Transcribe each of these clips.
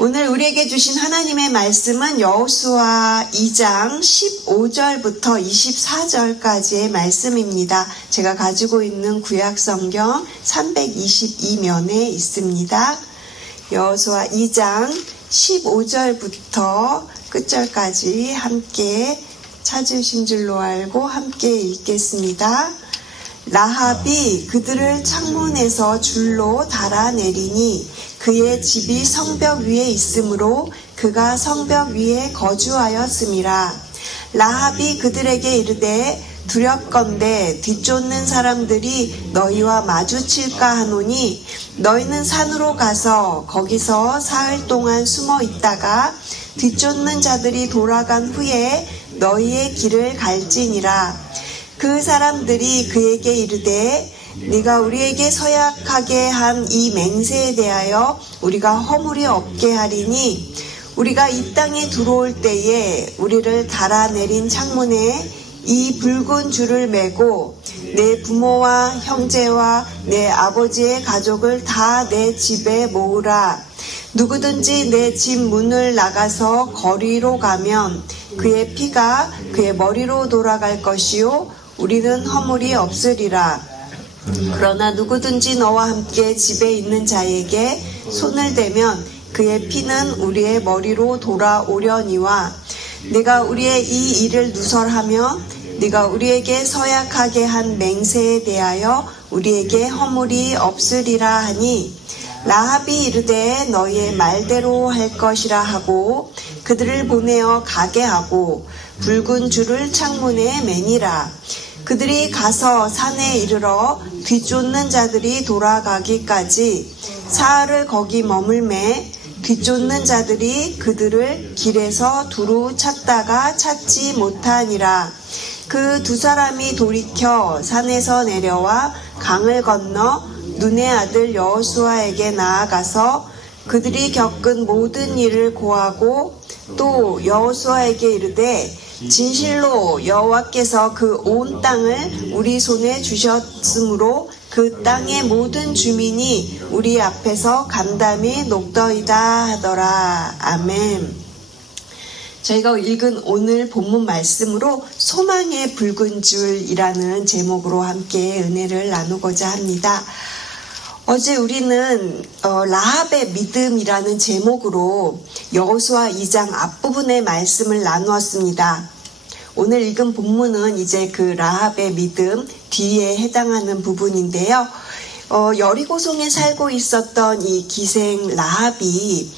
오늘 우리에게 주신 하나님의 말씀은 여호수아 2장 15절부터 24절까지의 말씀입니다. 제가 가지고 있는 구약성경 322면에 있습니다. 여호수아 2장 15절부터 끝절까지 함께 찾으신 줄로 알고 함께 읽겠습니다. 라합이 그들을 창문에서 줄로 달아내리니 그의 집이 성벽 위에 있으므로 그가 성벽 위에 거주하였음이라. 라합이 그들에게 이르되 두렵건대 뒤쫓는 사람들이 너희와 마주칠까 하노니 너희는 산으로 가서 거기서 사흘 동안 숨어 있다가 뒤쫓는 자들이 돌아간 후에 너희의 길을 갈지니라. 그 사람들이 그에게 이르되 네가 우리에게 서약하게 한 이 맹세에 대하여 우리가 허물이 없게 하리니 우리가 이 땅에 들어올 때에 우리를 달아내린 창문에 이 붉은 줄을 매고 내 부모와 형제와 내 아버지의 가족을 다 내 집에 모으라. 누구든지 내 집 문을 나가서 거리로 가면 그의 피가 그의 머리로 돌아갈 것이요 우리는 허물이 없으리라. 그러나 누구든지 너와 함께 집에 있는 자에게 손을 대면 그의 피는 우리의 머리로 돌아오려니와 네가 우리의 이 일을 누설하며 네가 우리에게 서약하게 한 맹세에 대하여 우리에게 허물이 없으리라 하니 라합이 이르되 너희의 말대로 할 것이라 하고 그들을 보내어 가게 하고 붉은 줄을 창문에 매니라. 그들이 가서 산에 이르러 뒤쫓는 자들이 돌아가기까지 사흘을 거기 머물매 뒤쫓는 자들이 그들을 길에서 두루 찾다가 찾지 못하니라. 그 두 사람이 돌이켜 산에서 내려와 강을 건너 눈의 아들 여호수아에게 나아가서 그들이 겪은 모든 일을 고하고 또 여호수아에게 이르되 진실로 여호와께서 그 온 땅을 우리 손에 주셨으므로 그 땅의 모든 주민이 우리 앞에서 간담이 녹더이다 하더라. 아멘. 저희가 읽은 오늘 본문 말씀으로 소망의 붉은 줄이라는 제목으로 함께 은혜를 나누고자 합니다. 어제 우리는 라합의 믿음이라는 제목으로 여호수아 2장 앞부분의 말씀을 나누었습니다. 오늘 읽은 본문은 이제 그 라합의 믿음 뒤에 해당하는 부분인데요. 여리고성에 살고 있었던 이 기생 라합이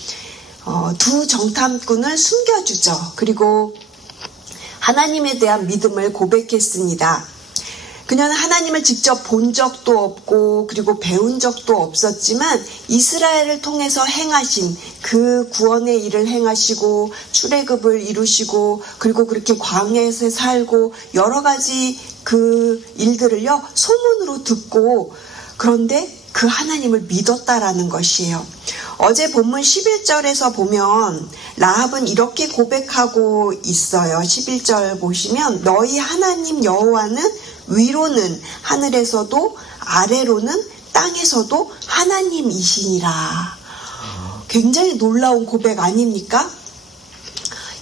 두 정탐꾼을 숨겨주죠. 그리고 하나님에 대한 믿음을 고백했습니다. 그녀는 하나님을 직접 본 적도 없고 그리고 배운 적도 없었지만 이스라엘을 통해서 행하신 그 구원의 일을 행하시고 출애굽을 이루시고 그리고 그렇게 광야에서 살고 여러 가지 그 일들을요 소문으로 듣고 그런데 그 하나님을 믿었다라는 것이에요. 어제 본문 11절에서 보면 라합은 이렇게 고백하고 있어요. 11절 보시면 너희 하나님 여호와는 위로는 하늘에서도 아래로는 땅에서도 하나님이시니라. 굉장히 놀라운 고백 아닙니까?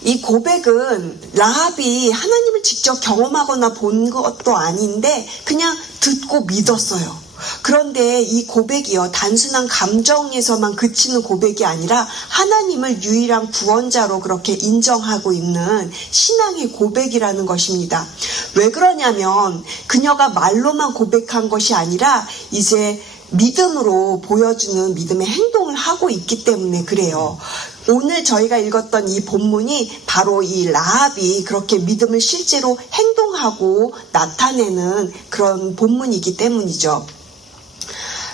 이 고백은 라합이 하나님을 직접 경험하거나 본 것도 아닌데 그냥 듣고 믿었어요. 그런데 이 고백이요 단순한 감정에서만 그치는 고백이 아니라 하나님을 유일한 구원자로 그렇게 인정하고 있는 신앙의 고백이라는 것입니다. 왜 그러냐면 그녀가 말로만 고백한 것이 아니라 이제 믿음으로 보여주는 믿음의 행동을 하고 있기 때문에 그래요. 오늘 저희가 읽었던 이 본문이 바로 이 라합이 그렇게 믿음을 실제로 행동하고 나타내는 그런 본문이기 때문이죠.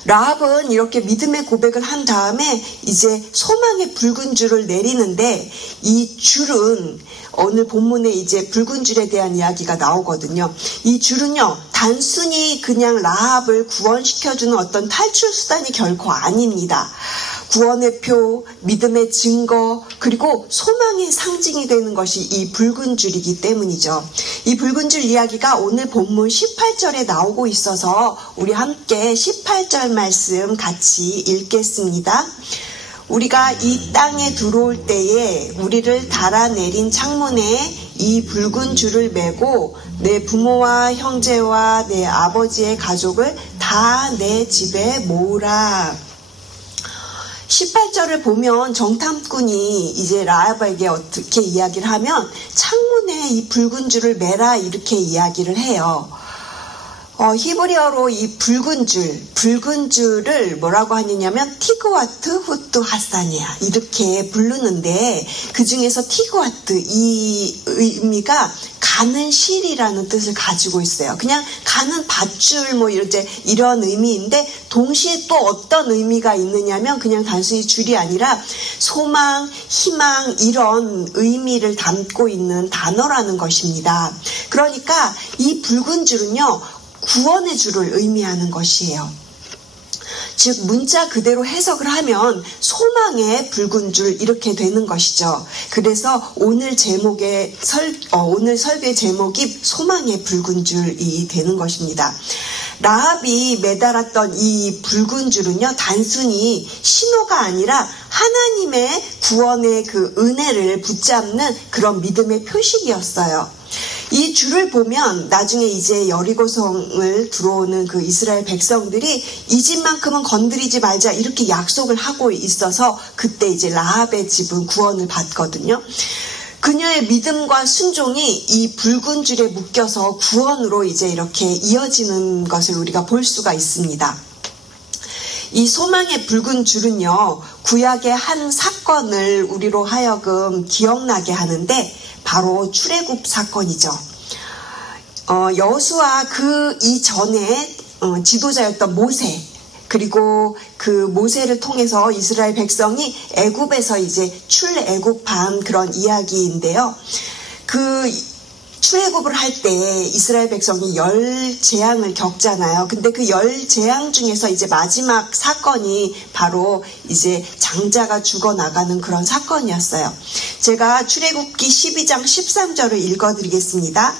라합은 이렇게 믿음의 고백을 한 다음에 이제 소망의 붉은 줄을 내리는데 이 줄은 오늘 본문에 이제 붉은 줄에 대한 이야기가 나오거든요. 이 줄은요 단순히 그냥 라합을 구원시켜주는 어떤 탈출 수단이 결코 아닙니다. 구원의 표, 믿음의 증거, 그리고 소망의 상징이 되는 것이 이 붉은 줄이기 때문이죠. 이 붉은 줄 이야기가 오늘 본문 18절에 나오고 있어서 우리 함께 18절 말씀 같이 읽겠습니다. 우리가 이 땅에 들어올 때에 우리를 달아내린 창문에 이 붉은 줄을 매고 내 부모와 형제와 내 아버지의 가족을 다 내 집에 모으라. 18절을 보면 정탐꾼이 이제 라합에게 어떻게 이야기를 하면 창문에 이 붉은 줄을 매라 이렇게 이야기를 해요. 히브리어로 이 붉은 줄을 뭐라고 하느냐면 티그와트 후트 하사니아 이렇게 부르는데 그 중에서 티그와트 이 의미가 가는 실이라는 뜻을 가지고 있어요. 그냥 가는 밧줄 뭐 이런 의미인데 동시에 또 어떤 의미가 있느냐면 그냥 단순히 줄이 아니라 소망, 희망 이런 의미를 담고 있는 단어라는 것입니다. 그러니까 이 붉은 줄은요. 구원의 줄을 의미하는 것이에요. 즉 문자 그대로 해석을 하면 소망의 붉은 줄 이렇게 되는 것이죠. 그래서 오늘 설교의 제목이 소망의 붉은 줄이 되는 것입니다. 라합이 매달았던 이 붉은 줄은요, 단순히 신호가 아니라 하나님의 구원의 그 은혜를 붙잡는 그런 믿음의 표식이었어요. 이 줄을 보면 나중에 이제 여리고성을 들어오는 그 이스라엘 백성들이 이 집만큼은 건드리지 말자 이렇게 약속을 하고 있어서 그때 이제 라합의 집은 구원을 받거든요. 그녀의 믿음과 순종이 이 붉은 줄에 묶여서 구원으로 이제 이렇게 이어지는 것을 우리가 볼 수가 있습니다. 이 소망의 붉은 줄은요, 구약의 한 사건을 우리로 하여금 기억나게 하는데 바로 출애굽 사건이죠. 여호수아 그 이전에 지도자였던 모세, 그리고 그 모세를 통해서 이스라엘 백성이 애굽에서 이제 출애굽한 그런 이야기인데요. 그 출애굽을 할 때 이스라엘 백성이 10재앙을 겪잖아요. 근데 그 10재앙 중에서 이제 마지막 사건이 바로 이제 장자가 죽어나가는 그런 사건이었어요. 제가 출애굽기 12장 13절을 읽어드리겠습니다.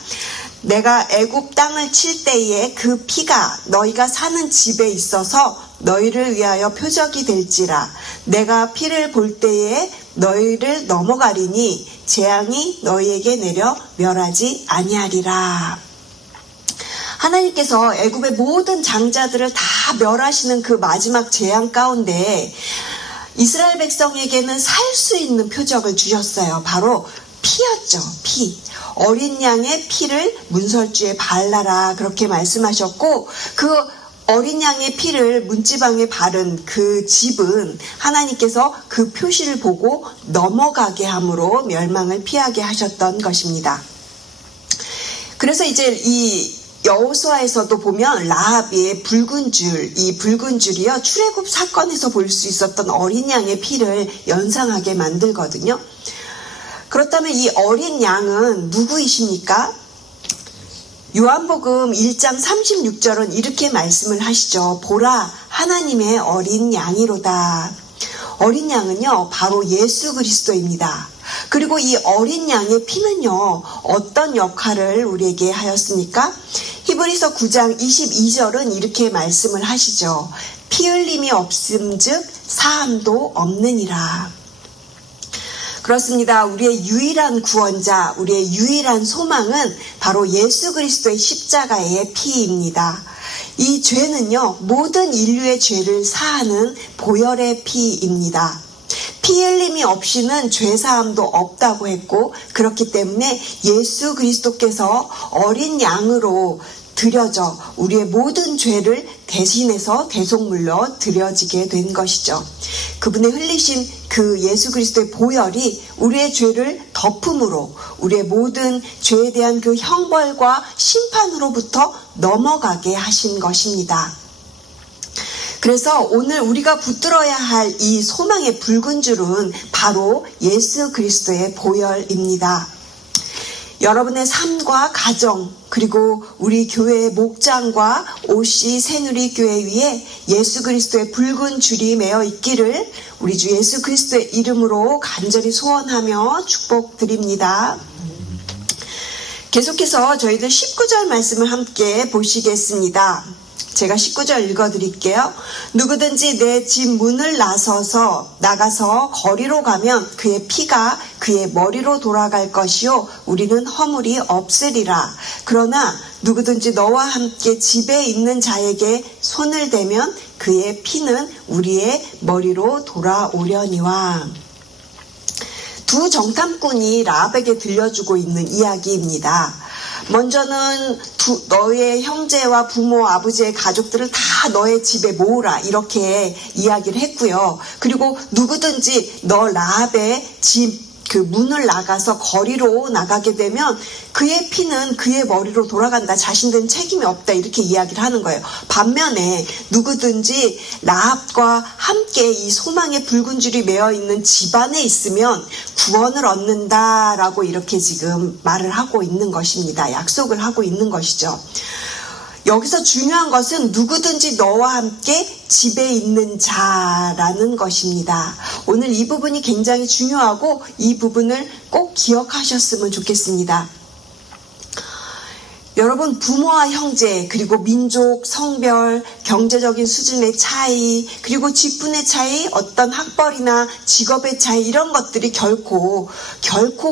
내가 애굽 땅을 칠 때에 그 피가 너희가 사는 집에 있어서 너희를 위하여 표적이 될지라. 내가 피를 볼 때에 너희를 넘어가리니 재앙이 너희에게 내려 멸하지 아니하리라. 하나님께서 애굽의 모든 장자들을 다 멸하시는 그 마지막 재앙 가운데 이스라엘 백성에게는 살 수 있는 표적을 주셨어요. 바로 피였죠. 피. 어린 양의 피를 문설주에 발라라 그렇게 말씀하셨고 그 어린 양의 피를 문지방에 바른 그 집은 하나님께서 그 표시를 보고 넘어가게 함으로 멸망을 피하게 하셨던 것입니다. 그래서 이제 이 여호수아에서도 보면 라합의 붉은 줄, 이 붉은 줄이요 출애굽 사건에서 볼 수 있었던 어린 양의 피를 연상하게 만들거든요. 그렇다면 이 어린 양은 누구이십니까? 요한복음 1장 36절은 이렇게 말씀을 하시죠. 보라, 하나님의 어린 양이로다. 어린 양은요, 바로 예수 그리스도입니다. 그리고 이 어린 양의 피는요, 어떤 역할을 우리에게 하였습니까? 히브리서 9장 22절은 이렇게 말씀을 하시죠. 피 흘림이 없음즉 사함도 없느니라. 그렇습니다. 우리의 유일한 구원자, 우리의 유일한 소망은 바로 예수 그리스도의 십자가의 피입니다. 이 죄는요, 모든 인류의 죄를 사하는 보혈의 피입니다. 피 흘림이 없이는 죄사함도 없다고 했고, 그렇기 때문에 예수 그리스도께서 어린 양으로 드려져 우리의 모든 죄를 대신해서 대속물로 드려지게 된 것이죠. 그분의 흘리신 그 예수 그리스도의 보혈이 우리의 죄를 덮음으로 우리의 모든 죄에 대한 그 형벌과 심판으로부터 넘어가게 하신 것입니다. 그래서 오늘 우리가 붙들어야 할 이 소망의 붉은 줄은 바로 예수 그리스도의 보혈입니다. 여러분의 삶과 가정 그리고 우리 교회의 목장과 OC 새누리교회 위에 예수 그리스도의 붉은 줄이 매어 있기를 우리 주 예수 그리스도의 이름으로 간절히 소원하며 축복드립니다. 계속해서 저희들 19절 말씀을 함께 보시겠습니다. 제가 19절 읽어드릴게요. 누구든지 내 집 문을 나가서 거리로 가면 그의 피가 그의 머리로 돌아갈 것이요 우리는 허물이 없으리라. 그러나 누구든지 너와 함께 집에 있는 자에게 손을 대면 그의 피는 우리의 머리로 돌아오려니와. 두 정탐꾼이 라합에게 들려주고 있는 이야기입니다. 먼저는 너의 형제와 부모, 아버지의 가족들을 다 너의 집에 모으라 이렇게 이야기를 했고요. 그리고 누구든지 너 라합의 집 그 문을 나가서 거리로 나가게 되면 그의 피는 그의 머리로 돌아간다. 자신들은 책임이 없다. 이렇게 이야기를 하는 거예요. 반면에 누구든지 라합과 함께 이 소망의 붉은 줄이 매어 있는 집안에 있으면 구원을 얻는다라고 이렇게 지금 말을 하고 있는 것입니다. 약속을 하고 있는 것이죠. 여기서 중요한 것은 누구든지 너와 함께 집에 있는 자라는 것입니다. 오늘 이 부분이 굉장히 중요하고 이 부분을 꼭 기억하셨으면 좋겠습니다. 여러분, 부모와 형제, 그리고 민족, 성별, 경제적인 수준의 차이, 그리고 직분의 차이, 어떤 학벌이나 직업의 차이, 이런 것들이 결코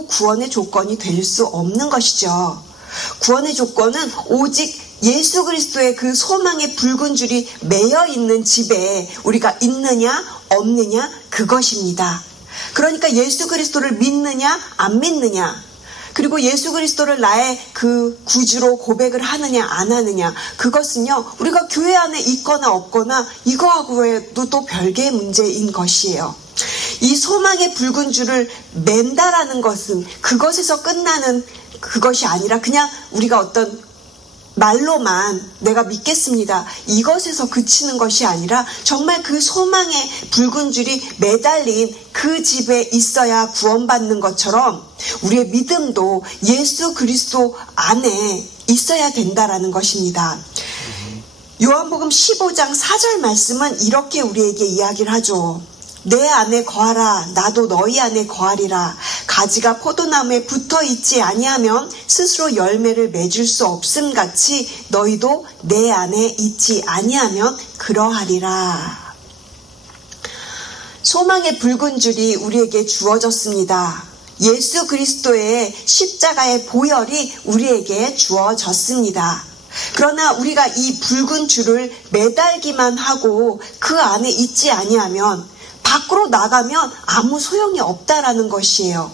구원의 조건이 될 수 없는 것이죠. 구원의 조건은 오직 예수 그리스도의 그 소망의 붉은 줄이 매여 있는 집에 우리가 있느냐 없느냐 그것입니다. 그러니까 예수 그리스도를 믿느냐 안 믿느냐, 그리고 예수 그리스도를 나의 그 구주로 고백을 하느냐 안 하느냐, 그것은요 우리가 교회 안에 있거나 없거나 이거하고도 또 별개의 문제인 것이에요. 이 소망의 붉은 줄을 맨다라는 것은 그것에서 끝나는 그것이 아니라 그냥 우리가 어떤 말로만 내가 믿겠습니다, 이것에서 그치는 것이 아니라 정말 그 소망의 붉은 줄이 매달린 그 집에 있어야 구원받는 것처럼 우리의 믿음도 예수 그리스도 안에 있어야 된다라는 것입니다. 요한복음 15장 4절 말씀은 이렇게 우리에게 이야기를 하죠. 내 안에 거하라, 나도 너희 안에 거하리라. 가지가 포도나무에 붙어 있지 아니하면 스스로 열매를 맺을 수 없음 같이 너희도 내 안에 있지 아니하면 그러하리라. 소망의 붉은 줄이 우리에게 주어졌습니다. 예수 그리스도의 십자가의 보혈이 우리에게 주어졌습니다. 그러나 우리가 이 붉은 줄을 매달기만 하고 그 안에 있지 아니하면 밖으로 나가면 아무 소용이 없다라는 것이에요.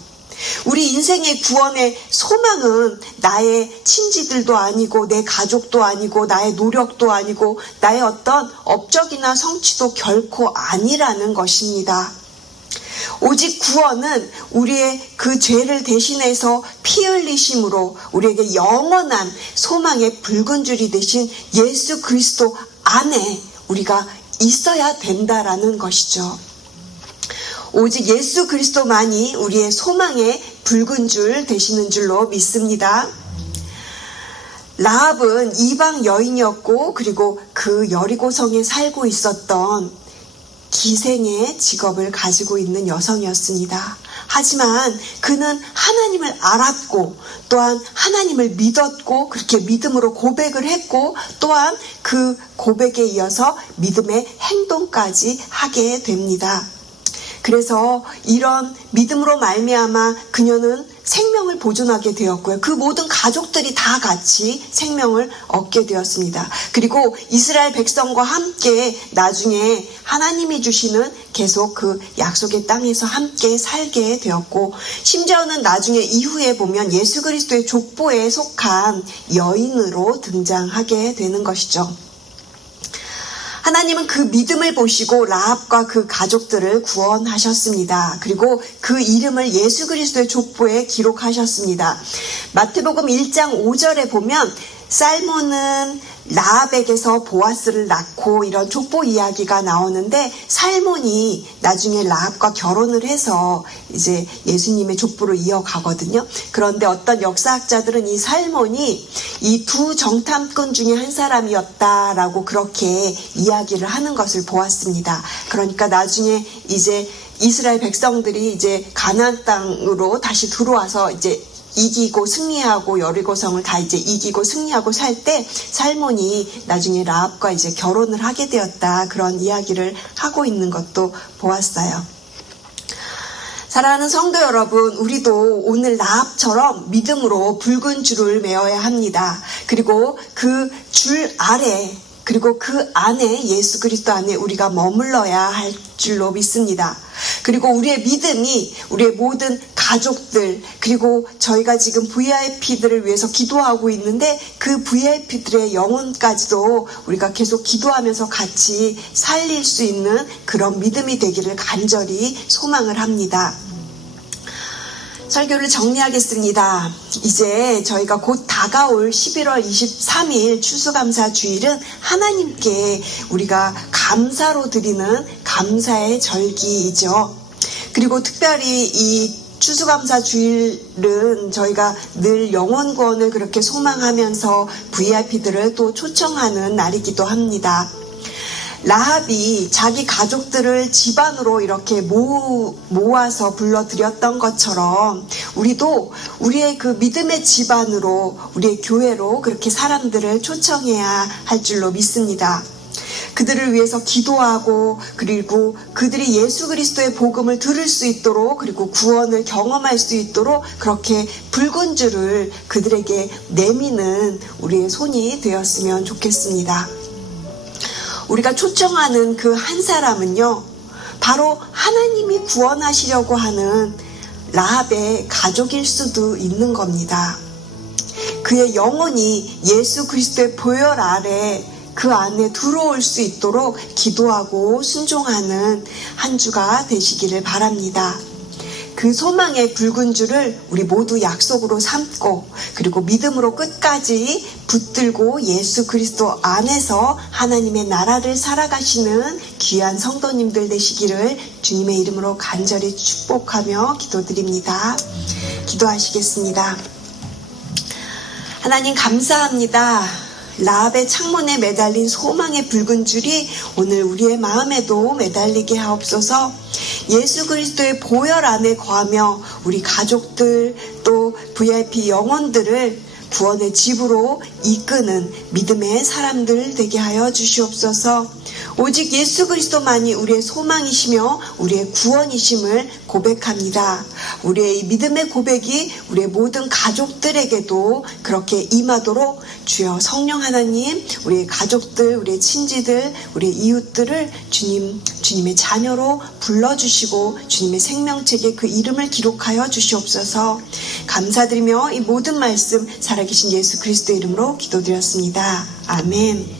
우리 인생의 구원의 소망은 나의 친지들도 아니고 내 가족도 아니고 나의 노력도 아니고 나의 어떤 업적이나 성취도 결코 아니라는 것입니다. 오직 구원은 우리의 그 죄를 대신해서 피 흘리심으로 우리에게 영원한 소망의 붉은 줄이 되신 예수 그리스도 안에 우리가 있어야 된다라는 것이죠. 오직 예수 그리스도만이 우리의 소망의 붉은 줄 되시는 줄로 믿습니다. 라합은 이방 여인이었고 그리고 그 여리고성에 살고 있었던 기생의 직업을 가지고 있는 여성이었습니다. 하지만 그는 하나님을 알았고 또한 하나님을 믿었고 그렇게 믿음으로 고백을 했고 또한 그 고백에 이어서 믿음의 행동까지 하게 됩니다. 그래서 이런 믿음으로 말미암아 그녀는 생명을 보존하게 되었고요. 그 모든 가족들이 다 같이 생명을 얻게 되었습니다. 그리고 이스라엘 백성과 함께 나중에 하나님이 주시는 계속 그 약속의 땅에서 함께 살게 되었고, 심지어는 나중에 이후에 보면 예수 그리스도의 족보에 속한 여인으로 등장하게 되는 것이죠. 하나님은 그 믿음을 보시고 라합과 그 가족들을 구원하셨습니다. 그리고 그 이름을 예수 그리스도의 족보에 기록하셨습니다. 마태복음 1장 5절에 보면 살몬은 라합에게서 보아스를 낳고 이런 족보 이야기가 나오는데, 살몬이 나중에 라합과 결혼을 해서 이제 예수님의 족보로 이어가거든요. 그런데 어떤 역사학자들은 이 살몬이 이 두 정탐꾼 중에 한 사람이었다라고 그렇게 이야기를 하는 것을 보았습니다. 그러니까 나중에 이제 이스라엘 백성들이 이제 가나안 땅으로 다시 들어와서 이제 이기고 승리하고 여리고성을 다 이제 이기고 승리하고 살 때 살몬이 나중에 라합과 이제 결혼을 하게 되었다. 그런 이야기를 하고 있는 것도 보았어요. 사랑하는 성도 여러분, 우리도 오늘 라합처럼 믿음으로 붉은 줄을 메어야 합니다. 그리고 그 줄 아래, 그리고 그 안에, 예수 그리스도 안에 우리가 머물러야 할 줄로 믿습니다. 그리고 우리의 믿음이 우리의 모든 가족들, 그리고 저희가 지금 VIP들을 위해서 기도하고 있는데 그 VIP들의 영혼까지도 우리가 계속 기도하면서 같이 살릴 수 있는 그런 믿음이 되기를 간절히 소망을 합니다. 설교를 정리하겠습니다. 이제 저희가 곧 다가올 11월 23일 추수감사 주일은 하나님께 우리가 감사로 드리는 감사의 절기이죠. 그리고 특별히 이 추수감사 주일은 저희가 늘 영혼 구원을 그렇게 소망하면서 VIP들을 또 초청하는 날이기도 합니다. 라합이 자기 가족들을 집안으로 이렇게 모아서 불러들였던 것처럼 우리도 우리의 그 믿음의 집안으로, 우리의 교회로 그렇게 사람들을 초청해야 할 줄로 믿습니다. 그들을 위해서 기도하고, 그리고 그들이 예수 그리스도의 복음을 들을 수 있도록, 그리고 구원을 경험할 수 있도록 그렇게 붉은 줄을 그들에게 내미는 우리의 손이 되었으면 좋겠습니다. 우리가 초청하는 그 한 사람은요, 바로 하나님이 구원하시려고 하는 라합의 가족일 수도 있는 겁니다. 그의 영혼이 예수 그리스도의 보혈 아래, 그 안에 들어올 수 있도록 기도하고 순종하는 한 주가 되시기를 바랍니다. 그 소망의 붉은 줄을 우리 모두 약속으로 삼고, 그리고 믿음으로 끝까지 붙들고 예수 그리스도 안에서 하나님의 나라를 살아가시는 귀한 성도님들 되시기를 주님의 이름으로 간절히 축복하며 기도드립니다. 기도하시겠습니다. 하나님 감사합니다. 라합의 창문에 매달린 소망의 붉은 줄이 오늘 우리의 마음에도 매달리게 하옵소서. 예수 그리스도의 보혈 안에 거하며 우리 가족들 또 VIP 영혼들을 구원의 집으로 이끄는 믿음의 사람들 되게 하여 주시옵소서. 오직 예수 그리스도만이 우리의 소망이시며 우리의 구원이심을 고백합니다. 우리의 믿음의 고백이 우리의 모든 가족들에게도 그렇게 임하도록 주여 성령 하나님, 우리의 가족들, 우리의 친지들, 우리의 이웃들을 주님의 자녀로 불러주시고 주님의 생명책에 그 이름을 기록하여 주시옵소서. 감사드리며 이 모든 말씀 살아계신 예수 그리스도의 이름으로 기도드렸습니다. 아멘.